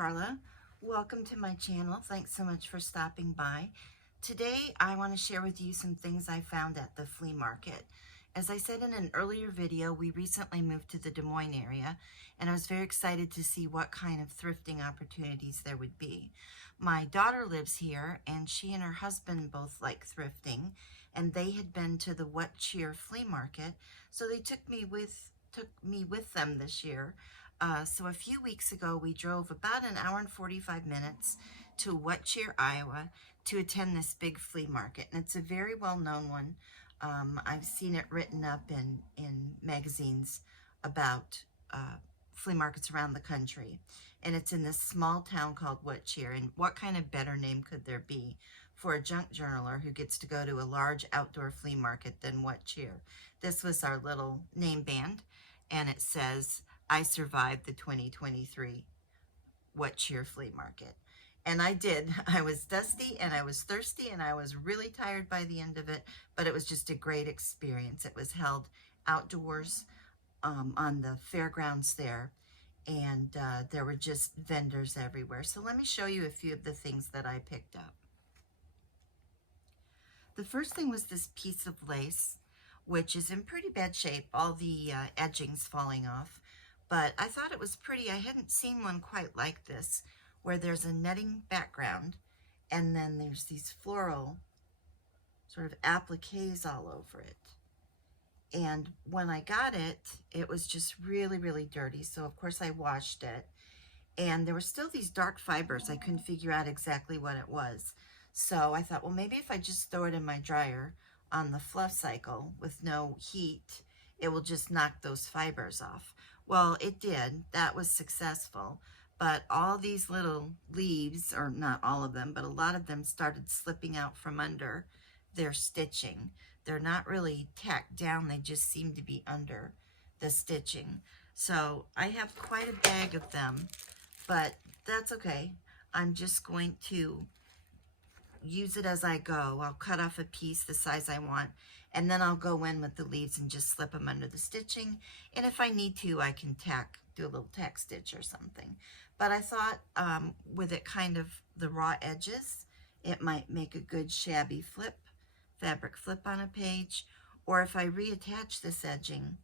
Carla. Welcome to my channel. Thanks so much for stopping by. Today I want to share with you some things I found at the flea market. As I said in an earlier video, we recently moved to the Des Moines area, and I was very excited to see what kind of thrifting opportunities there would be. My daughter lives here, and she and her husband both like thrifting, and they had been to the What Cheer flea market, so they took me with them this year. So a few weeks ago, we drove about an hour and 45 minutes to What Cheer, Iowa, to attend this big flea market. And it's a very well-known one. I've seen it written up in magazines about flea markets around the country. And it's in this small town called What Cheer. And what kind of better name could there be for a junk journaler who gets to go to a large outdoor flea market than What Cheer? This was our little name band, and it says, "I survived the 2023 What Cheer flea market." And I did. I was dusty and I was thirsty and I was really tired by the end of it, but it was just a great experience. It was held outdoors on the fairgrounds there, and there were just vendors everywhere. So let me show you a few of the things that I picked up. The first thing was this piece of lace, which is in pretty bad shape, all the edgings falling off. But I thought it was pretty. I hadn't seen one quite like this, where there's a netting background, and then there's these floral sort of appliques all over it. And when I got it, it was just really, really dirty. So of course I washed it. And there were still these dark fibers. I couldn't figure out exactly what it was. So I thought, well, maybe if I just throw it in my dryer on the fluff cycle with no heat, it will just knock those fibers off. Well, it did. That was successful. But all these little leaves, or not all of them, but a lot of them started slipping out from under their stitching. They're not really tacked down. They just seem to be under the stitching. So I have quite a bag of them, but that's okay. I'm just going to use it as I go. I'll cut off a piece the size I want, and then I'll go in with the leaves and just slip them under the stitching. And if I need to, I can do a little tack stitch or something. But I thought with it kind of the raw edges, it might make a good shabby fabric flip on a page. Or if I reattach this edging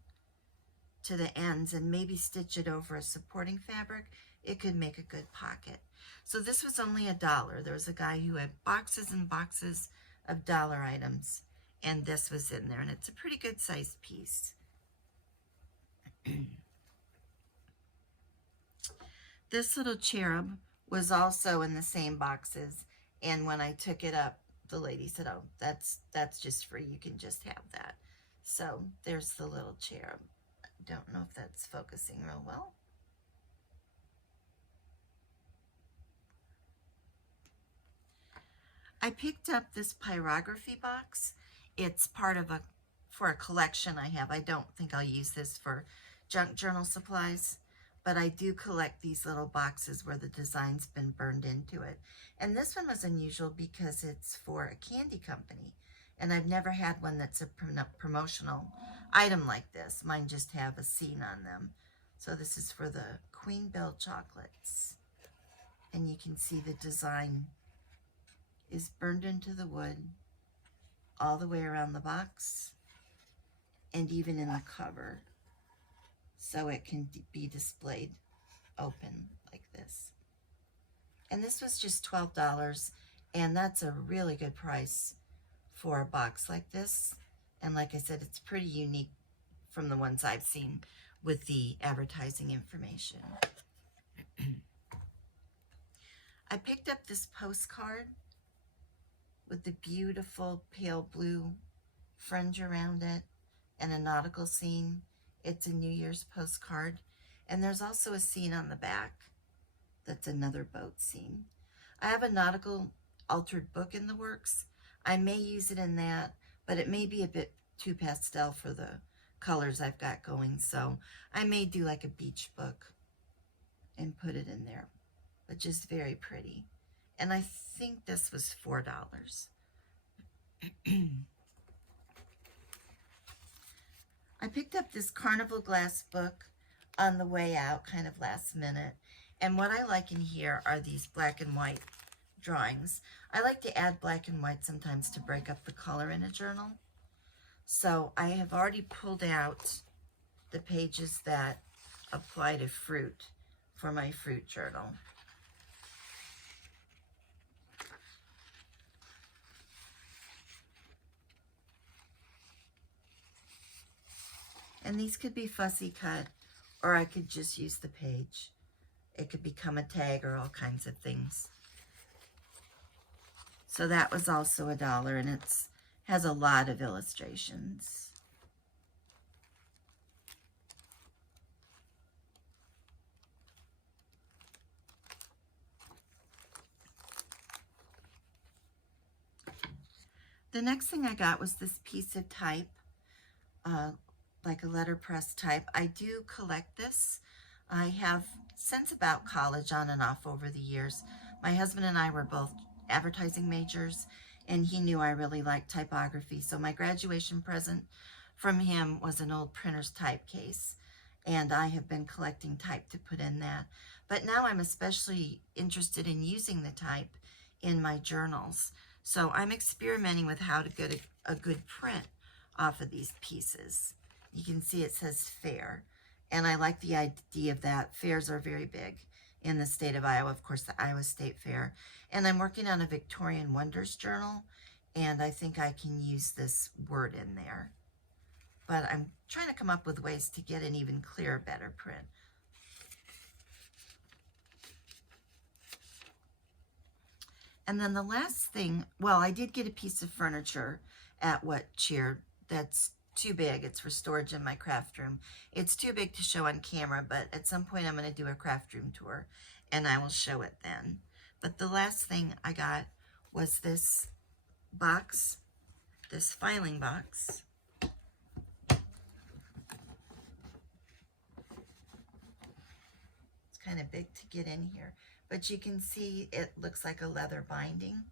to the ends and maybe stitch it over a supporting fabric, it could make a good pocket. So this was only $1. There was a guy who had boxes and boxes of dollar items, and this was in there, and it's a pretty good sized piece. This little cherub was also in the same boxes, and when I took it up, the lady said, "Oh, that's just free. You can just have that." So there's the little cherub. I don't know if that's focusing real well. I picked up this pyrography box. It's part of for a collection I have. I don't think I'll use this for junk journal supplies, but I do collect these little boxes where the design's been burned into it. And this one was unusual because it's for a candy company, and I've never had one that's a promotional item like this. Mine just have a scene on them. So this is for the Queen Bell chocolates, and you can see the design is burned into the wood all the way around the box and even in the cover, so it can be displayed open like this. And this was just $12, and that's a really good price for a box like this. And like I said, it's pretty unique from the ones I've seen with the advertising information. I picked up this postcard with the beautiful pale blue fringe around it and a nautical scene. It's a New Year's postcard, and there's also a scene on the back that's another boat scene. I have a nautical altered book in the works. I may use it in that, but it may be a bit too pastel for the colors I've got going, so I may do like a beach book and put it in there, but just very pretty. And I think this was $4. I picked up this Carnival glass book on the way out, kind of last minute, And what I like in here are these black and white drawings. I like to add black and white sometimes to break up the color in a journal. So I have already pulled out the pages that apply to fruit for my fruit journal. And these could be fussy cut, or I could just use the page. It could become a tag or all kinds of things. So that was also $1, and it has a lot of illustrations. The next thing I got was this piece of type, like a letterpress type. I do collect this. I have, since about college, on and off over the years. My husband and I were both advertising majors, and he knew I really liked typography. So my graduation present from him was an old printer's type case, and I have been collecting type to put in that. But now I'm especially interested in using the type in my journals. So I'm experimenting with how to get a good print off of these pieces. You can see it says fair, and I like the idea of that. Fairs are very big in the state of Iowa, of course, the Iowa State Fair. And I'm working on a Victorian Wonders journal, and I think I can use this word in there. But I'm trying to come up with ways to get an even clearer, better print. And then the last thing, well, I did get a piece of furniture at What Cheer that's too big. It's for storage in my craft room. It's too big to show on camera, but at some point I'm going to do a craft room tour, and I will show it then. But the last thing I got was this box, this filing box. It's kind of big to get in here, but you can see it looks like a leather binding.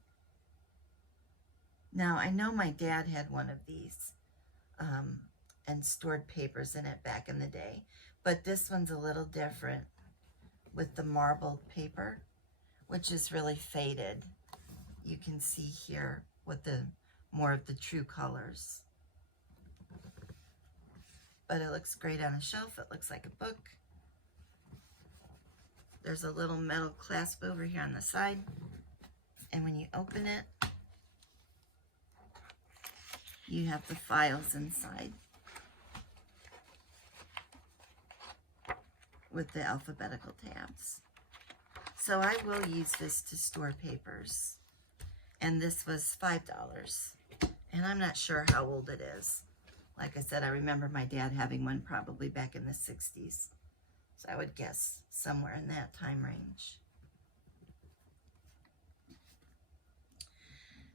Now, I know my dad had one of these and stored papers in it back in the day, but this one's a little different with the marbled paper, which is really faded. You can see here with the more of the true colors. But it looks great on a shelf. It looks like a book. There's a little metal clasp over here on the side, and when you open it, you have the files inside with the alphabetical tabs. So I will use this to store papers. And this was $5. And I'm not sure how old it is. Like I said, I remember my dad having one probably back in the 60s. So I would guess somewhere in that time range.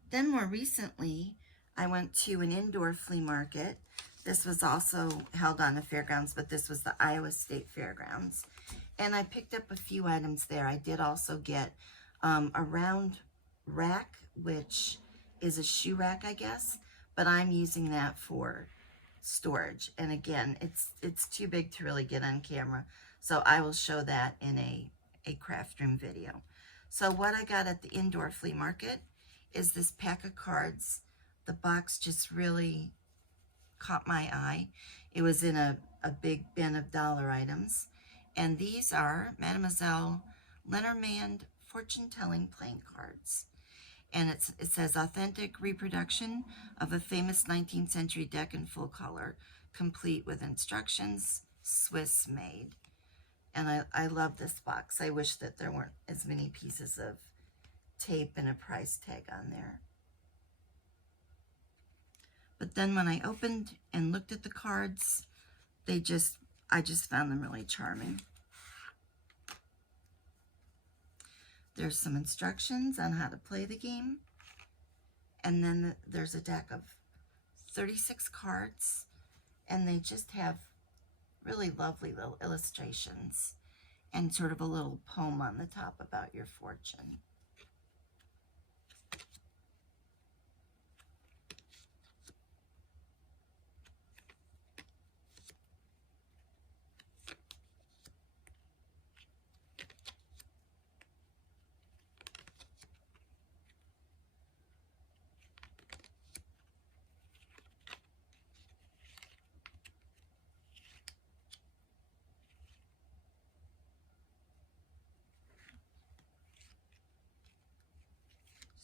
Then more recently, I went to an indoor flea market. This was also held on the fairgrounds, but this was the Iowa State Fairgrounds. And I picked up a few items there. I did also get a round rack, which is a shoe rack, I guess, but I'm using that for storage. And again, it's too big to really get on camera, so I will show that in a craft room video. So what I got at the indoor flea market is this pack of cards. The box just really caught my eye. It was in a big bin of dollar items. And these are Mademoiselle Lenormand fortune-telling playing cards. And it says authentic reproduction of a famous 19th century deck in full color, complete with instructions, Swiss made. And I love this box. I wish that there weren't as many pieces of tape and a price tag on there. But then when I opened and looked at the cards, I just found them really charming. There's some instructions on how to play the game. And then there's a deck of 36 cards, and they just have really lovely little illustrations and sort of a little poem on the top about your fortune.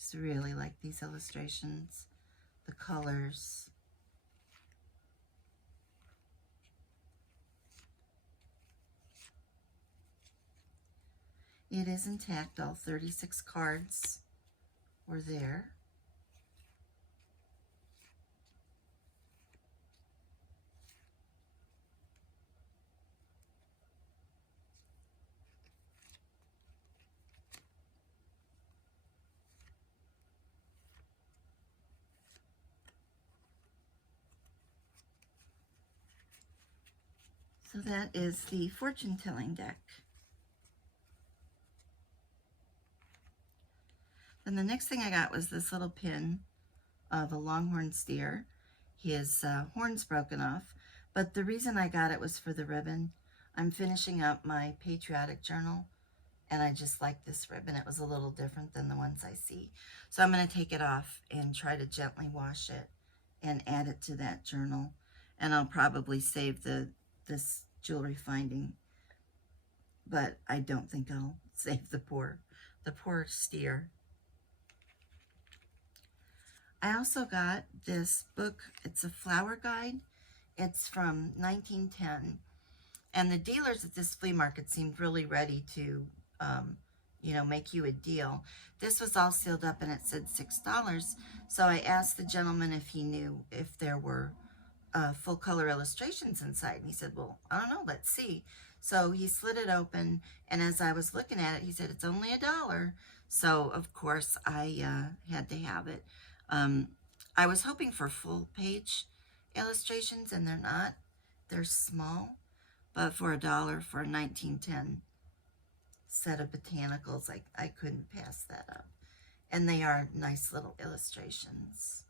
Just really like these illustrations, the colors. It is intact. All 36 cards were there. So that is the fortune-telling deck. Then the next thing I got was this little pin of a longhorn steer. His horn's broken off, but the reason I got it was for the ribbon. I'm finishing up my patriotic journal, and I just like this ribbon. It was a little different than the ones I see. So I'm going to take it off and try to gently wash it and add it to that journal. And I'll probably save this jewelry finding, but I don't think I'll save the poor steer. I also got this book. It's a flower guide. It's from 1910. And the dealers at this flea market seemed really ready to, you know, make you a deal. This was all sealed up and it said $6. So I asked the gentleman if he knew if there were full color illustrations inside. And he said, well, I don't know, let's see. So he slid it open, and as I was looking at it, he said, it's only $1. So of course I had to have it. I was hoping for full page illustrations, and they're not. They're small, but for $1 for a 1910 set of botanicals, I couldn't pass that up. And they are nice little illustrations.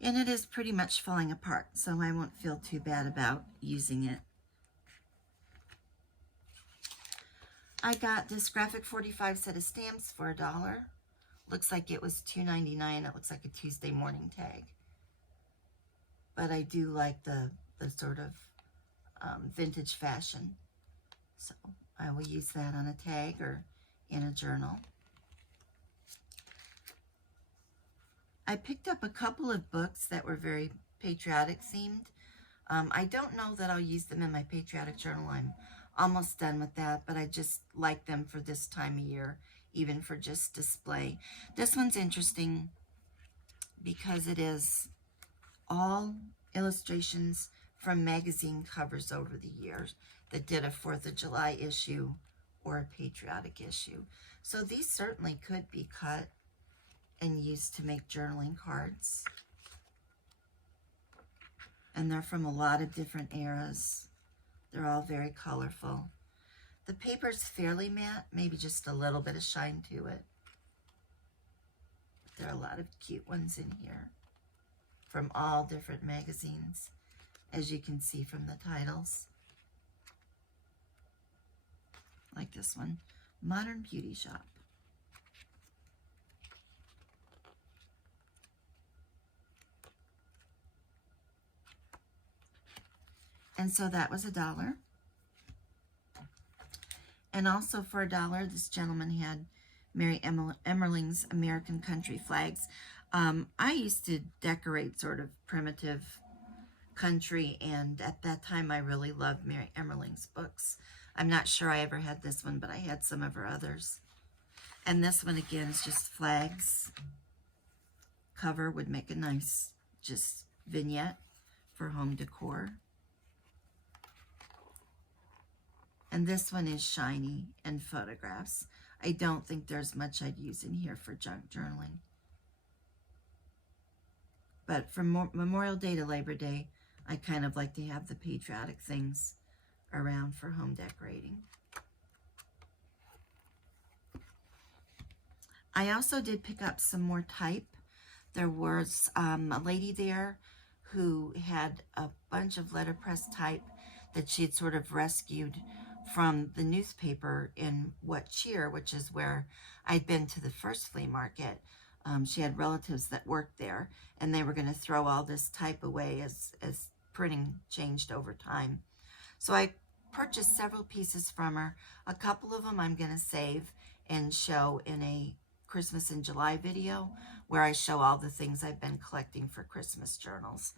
And it is pretty much falling apart, so I won't feel too bad about using it. I got this graphic 45 set of stamps for $1. Looks like it was $2.99. It looks like a Tuesday morning tag. But I do like the sort of vintage fashion. So I will use that on a tag or in a journal. I picked up a couple of books that were very patriotic themed. I don't know that I'll use them in my patriotic journal. I'm almost done with that, but I just like them for this time of year, even for just display. This one's interesting because it is all illustrations from magazine covers over the years that did a 4th of July issue or a patriotic issue. So these certainly could be cut and used to make journaling cards. And they're from a lot of different eras. They're all very colorful. The paper's fairly matte, maybe just a little bit of shine to it. There are a lot of cute ones in here from all different magazines, as you can see from the titles. Like this one, Modern Beauty Shop. And so that was $1. And also for $1, this gentleman had Mary Emmerling's American Country Flags. I used to decorate sort of primitive country, and at that time I really loved Mary Emmerling's books. I'm not sure I ever had this one, but I had some of her others. And this one again is just flags. Cover would make a nice just vignette for home decor. And this one is shiny and photographs. I don't think there's much I'd use in here for junk journaling. But from Memorial Day to Labor Day, I kind of like to have the patriotic things around for home decorating. I also did pick up some more type. There was a lady there who had a bunch of letterpress type that she had sort of rescued from the newspaper in What Cheer, which is where I'd been to the first flea market. She had relatives that worked there, and they were going to throw all this type away as printing changed over time. So I purchased several pieces from her. A couple of them I'm going to save and show in a Christmas in July video where I show all the things I've been collecting for Christmas journals.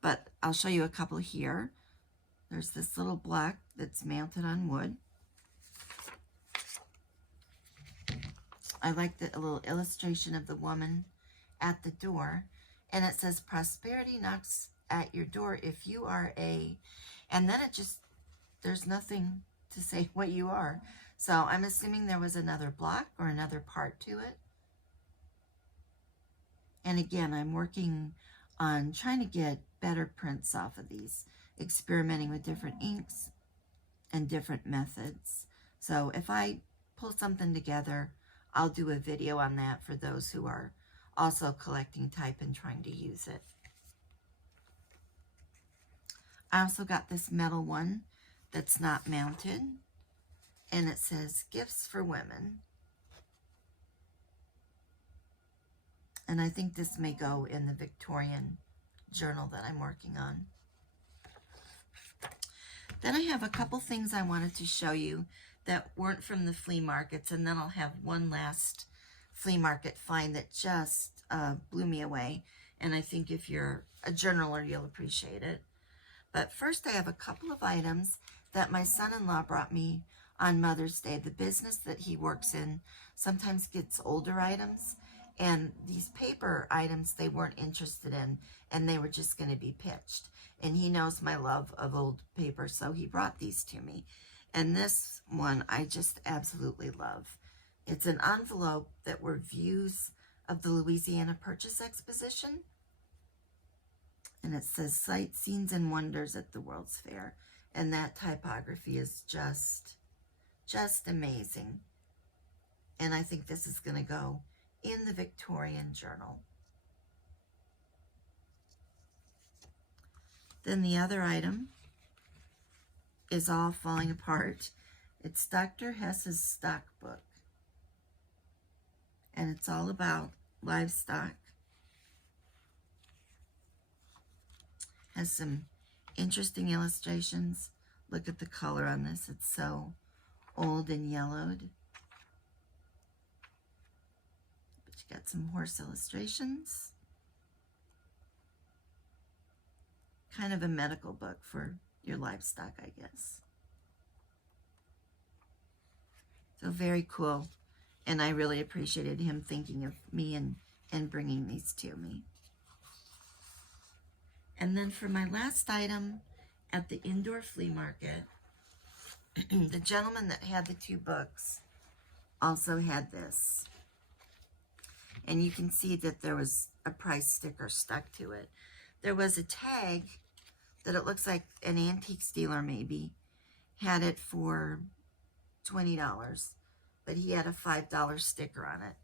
But I'll show you a couple here. There's this little block that's mounted on wood. I like the little illustration of the woman at the door, and it says prosperity knocks at your door if you are a, and then it just, there's nothing to say what you are. So I'm assuming there was another block or another part to it. And again, I'm working on trying to get better prints off of these, experimenting with different inks and different methods. So if I pull something together, I'll do a video on that for those who are also collecting type and trying to use it. I also got this metal one that's not mounted, and it says Gifts for Women. And I think this may go in the Victorian journal that I'm working on. Then I have a couple things I wanted to show you that weren't from the flea markets, and then I'll have one last flea market find that just blew me away, and I think if you're a journaler, you'll appreciate it. But first I have a couple of items that my son-in-law brought me on Mother's Day. The business that he works in sometimes gets older items, and these paper items they weren't interested in, and they were just going to be pitched. And he knows my love of old paper, so he brought these to me. And this one I just absolutely love. It's an envelope that were views of the Louisiana Purchase Exposition. And it says Sights, Scenes, and Wonders at the World's Fair. And that typography is just amazing. And I think this is going to go in the Victorian journal. Then the other item is all falling apart. It's Dr. Hess's stock book. And it's all about livestock. Has some interesting illustrations. Look at the color on this. It's so old and yellowed. But you got some horse illustrations. Kind of a medical book for your livestock, I guess. So very cool. And I really appreciated him thinking of me and bringing these to me. And then for my last item at the indoor flea market, the gentleman that had the two books also had this. And you can see that there was a price sticker stuck to it. There was a tag that it looks like an antiques dealer maybe had it for $20, but he had a $5 sticker on it.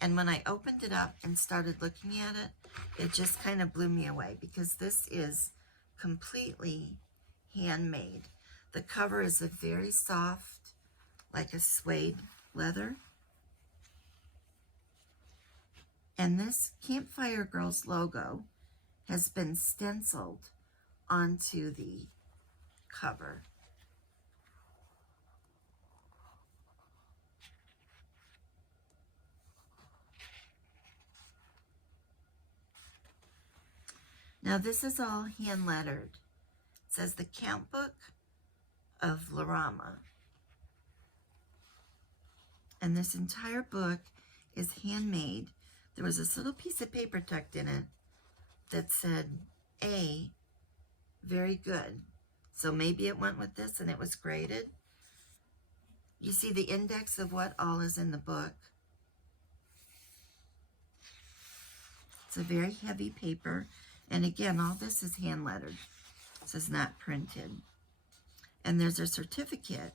And when I opened it up and started looking at it, it just kind of blew me away because this is completely handmade. The cover is a very soft, like a suede leather. And this Campfire Girls logo has been stenciled onto the cover. Now this is all hand lettered. It says the Count Book of Lorama. And this entire book is handmade. There was this little piece of paper tucked in it that said A, very good. So maybe it went with this and it was graded. You see the index of what all is in the book. It's a very heavy paper. And again, all this is hand lettered. This is not printed. And there's a certificate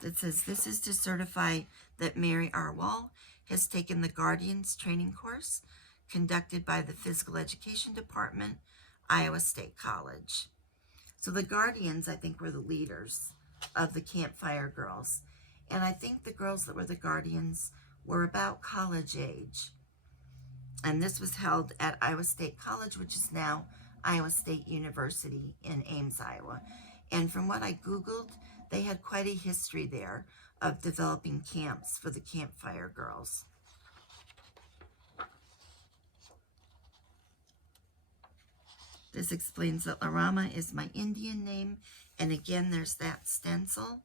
that says this is to certify that Mary R. Wall has taken the Guardians training course conducted by the Physical Education Department, Iowa State College. So the Guardians, I think, were the leaders of the Campfire Girls. And I think the girls that were the Guardians were about college age. And this was held at Iowa State College, which is now Iowa State University in Ames, Iowa. And from what I Googled, they had quite a history there of developing camps for the Campfire Girls. This explains that Larama is my Indian name. And again, there's that stencil.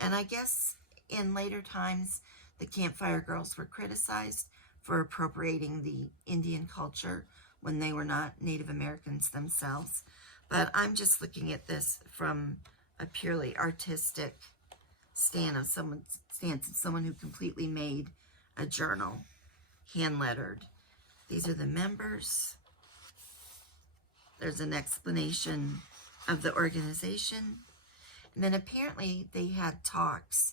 And I guess in later times, the Campfire Girls were criticized for appropriating the Indian culture when they were not Native Americans themselves. But I'm just looking at this from a purely artistic stance of someone who completely made a journal, hand-lettered. These are the members. There's an explanation of the organization. And then apparently they had talks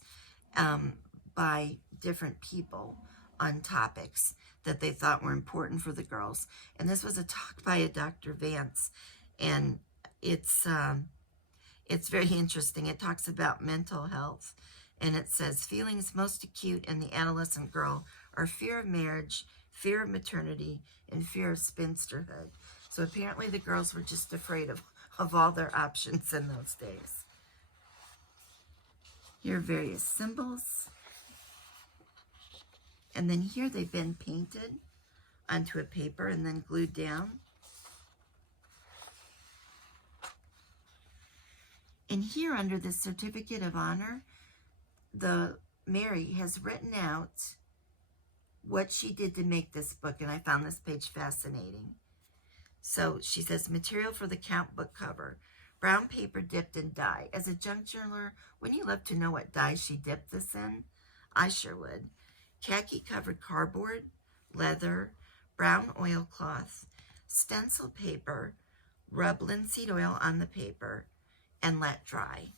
by different people on topics that they thought were important for the girls. And this was a talk by a Dr. Vance, and it's very interesting. It talks about mental health, and it says feelings most acute in the adolescent girl are fear of marriage, fear of maternity, and fear of spinsterhood. So apparently the girls were just afraid of all their options in those days. Here are various symbols. And then here they've been painted onto a paper and then glued down. And here under the certificate of honor, Mary has written out what she did to make this book, and I found this page fascinating. So she says, material for the count book cover, brown paper dipped in dye. As a junk journaler, wouldn't you love to know what dye she dipped this in? I sure would. Khaki covered cardboard, leather, brown oilcloth, stencil paper, rub linseed oil on the paper, and let dry.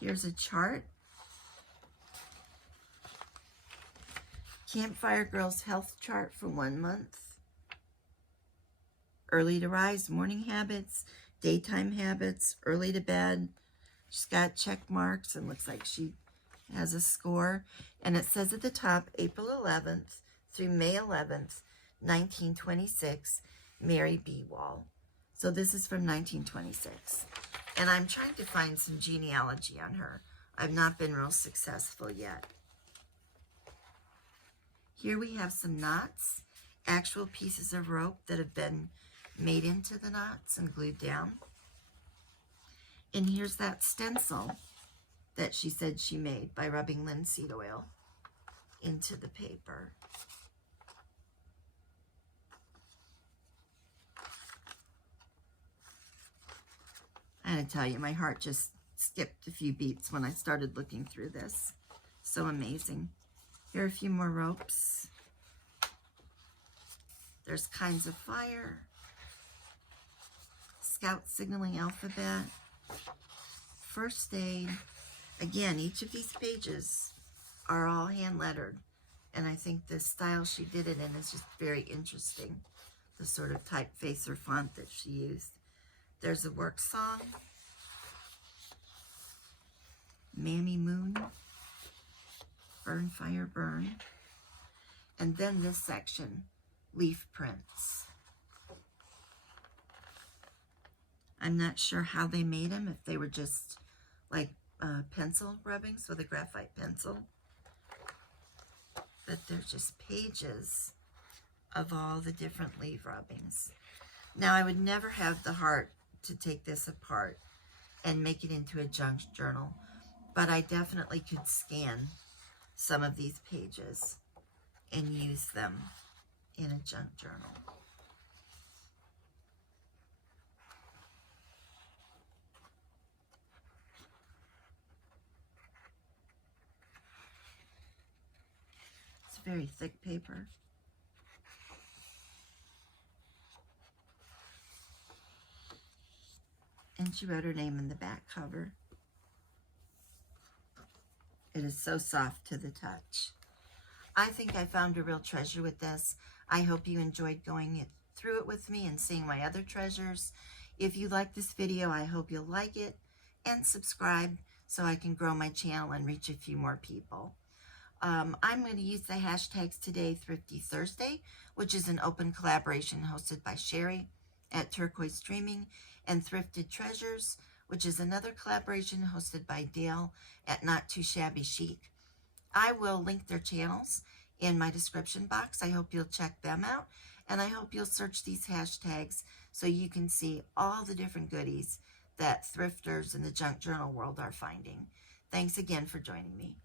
Here's a chart. Campfire Girls health chart for 1 month. Early to rise, morning habits, daytime habits, early to bed. She's got check marks and looks like she has a score. And it says at the top, April 11th through May 11th, 1926, Mary B. Wall. So this is from 1926. And I'm trying to find some genealogy on her. I've not been real successful yet. Here we have some knots, actual pieces of rope that have been made into the knots and glued down. And here's that stencil that she said she made by rubbing linseed oil into the paper. I gotta tell you, my heart just skipped a few beats when I started looking through this. So amazing. Here are a few more ropes. There's kinds of fire, scout signaling alphabet, first aid. Again, each of these pages are all hand lettered. And I think the style she did it in is just very interesting. The sort of typeface or font that she used. There's a work song. Mammy Moon. Burn, fire, burn. And then this section, leaf prints. I'm not sure how they made them, if they were just like pencil rubbings with a graphite pencil. But they're just pages of all the different leaf rubbings. Now, I would never have the heart to take this apart and make it into a junk journal, but I definitely could scan some of these pages and use them in a junk journal. It's very thick paper. And she wrote her name in the back cover. It is so soft to the touch. I think I found a real treasure with this. I hope you enjoyed going through it with me and seeing my other treasures. If you like this video, I hope you'll like it and subscribe so I can grow my channel and reach a few more people. I'm going to use the hashtags today, Thrifty Thursday, which is an open collaboration hosted by Sheree at Turquoise Dreaming, and Thrifted Treasures, which is another collaboration hosted by Dale at Not Too Shabby Chic. I will link their channels in my description box. I hope you'll check them out, and I hope you'll search these hashtags so you can see all the different goodies that thrifters in the junk journal world are finding. Thanks again for joining me.